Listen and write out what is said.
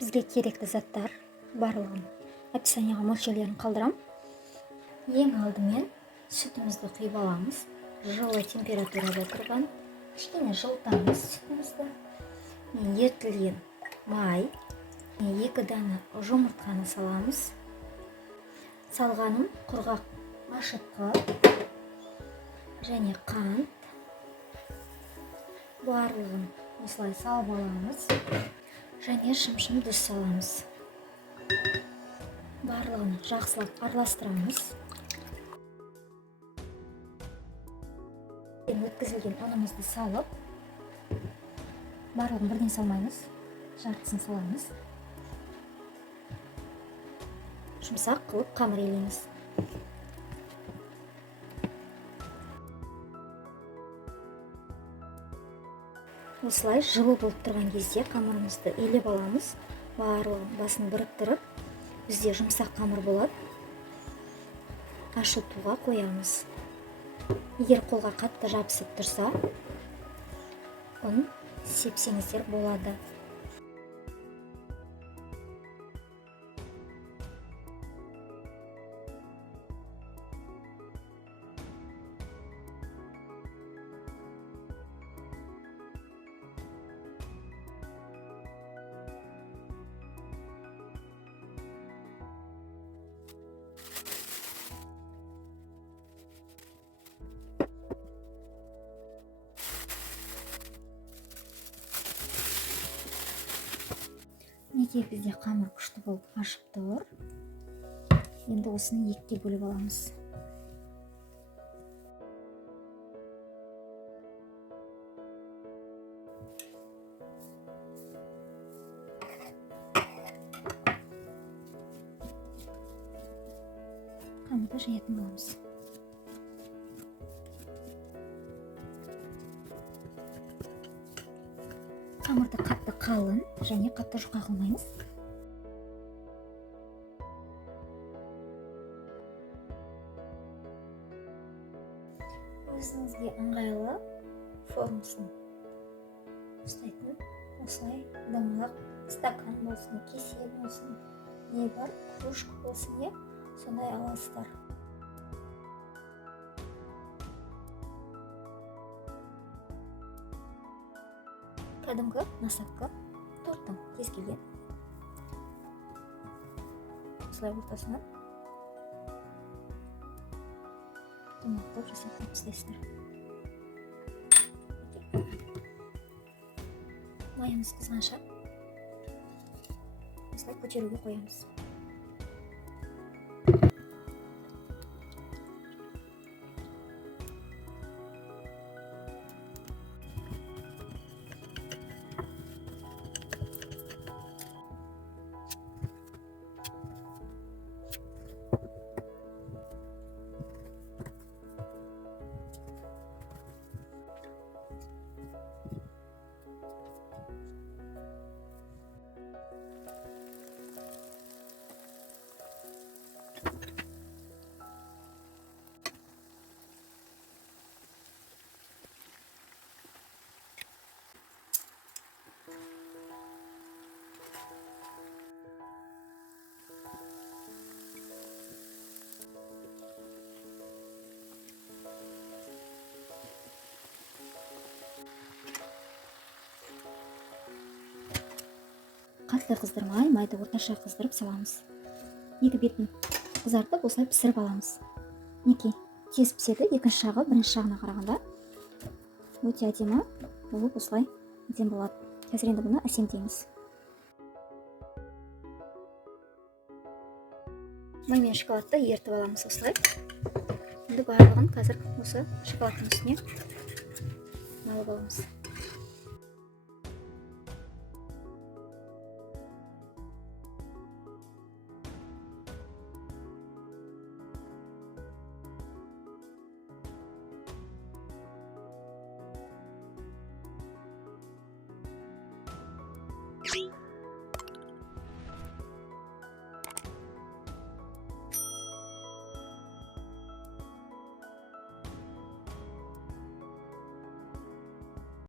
Бізге керекті заттар барлығын описанияға мөлшерлерін қалдырам. Ең алдымен сүтімізді құйып аламыз. Жылы температурада тұрған. Кішкене жылытамыз сүтімізді. Ертілген май, 2 дана жұмыртқаны саламыз. Салғаным құрғақ ашытқы және қант. Барлығын осылай салып аламыз. Және шым-шым тұз саламыз. Барлығын жақсылап араластырамыз. Өткізілген ұнымызды салып, барлығын бірден салмаймыз, жартысын саламыз. Жұмсақ қылып қамыр илейміз. Осылай жылы болып тұрған кезде қамырымызды илеп аламыз. Барлығын басын біріктіріп, бізде жұмсақ қамыр болады. Ашытуға қоямыз. Егер қолға қатты жабысып тұрса, ұн сепсеңіздер болады. Неге бізде қамыр күшті болып ашып тұр. Енді осыны екіге бөліп аламыз. Қамырды жаятын боламыз. Қамырды қатты қалың және қатты жұқа қылмаймыз. Өзіңізге ыңғайлы формасын ұстайтын осылай домалақ стакан болсын, кесе болсын, не бар, кружка болсын, не сондай аласыздар. Кәдімгі насатқа торттың кез келген. Осылай ортасына домалақтап жасап тастайсыздар. Майымыз қызғанша осылай көтеруге қоямыз. Қатты қыздырмай, майды орташа қыздырып саламыз. Екі бетін қызартып, осылай пісіріп аламыз. Неке тез піседі, екінші жағы бірінші жағына қарағанда өте әдемі болып осылай әдемі болады. Қазір енді бұны әсемдейміз. Май мен шоколадты ертіп аламыз осылай. Енді барлығын қазір осы шоколадтың үстіне малып аламыз.